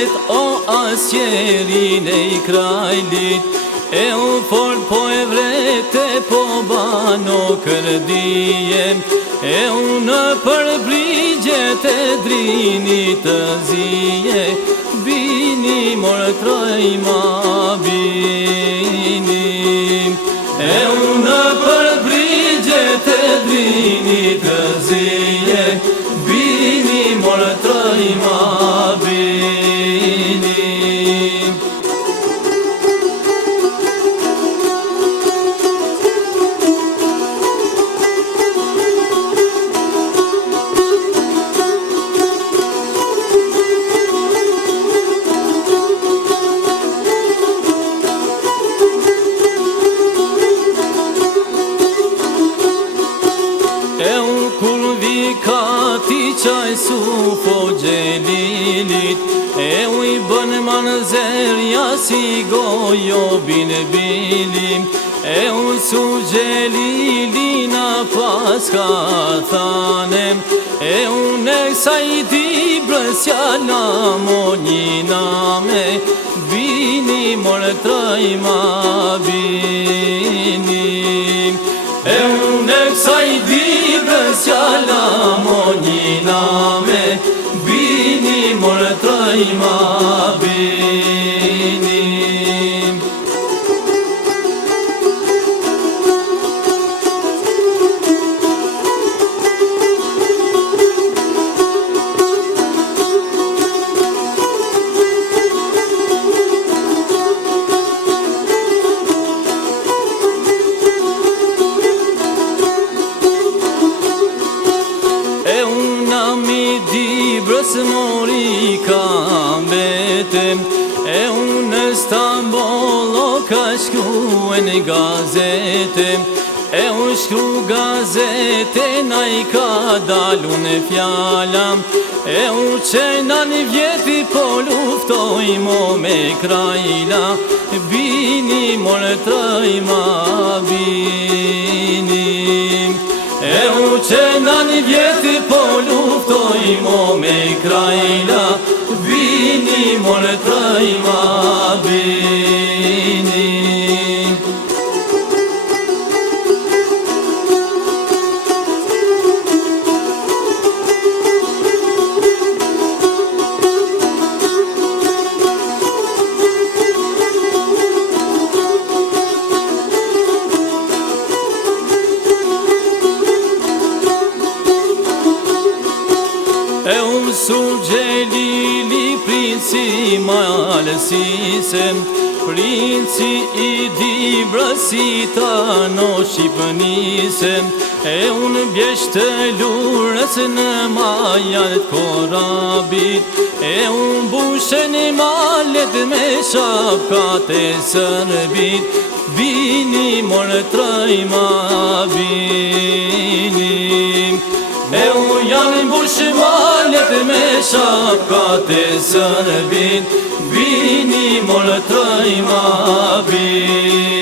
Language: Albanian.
vret o asjerin e I krajlit, e u fort po e vrete po bano kërdije, e u në përbrigjet e drinit të zije, bini morë trajma bini, e u në përbrigjet e drinit të zije, bini morë trajma bini. Kati qaj sufo gjelilit, e u I bën manzerja si gojo bin bilim, e u su gjelilina paska thanem, e u ne sajti brësja na monjiname, bini morë trajma bini, e u ne sajti brësja na monjiname, bini morë trajma bini. Brës mori ka mbetem, e unë në Stambol o ka shkru e në gazetem, e unë shkru gazete na I ka dalu në fjallam, e unë që në një vjeti po luftojmo me krajla, bini morë trajma bini, e unë që në një vjeti po luftojmo me krajla, bini morë trajma bini. E unë su gjelili princi malësisem, princi I dibrësita no Shqipënisem, e unë bjesht të lurës në majat korabit, e unë bushen I malet me shapkat e sërbit, bini morë trajma bini, e unë janë bushë malet me shapkat e sërbit, bini morë trajma bini.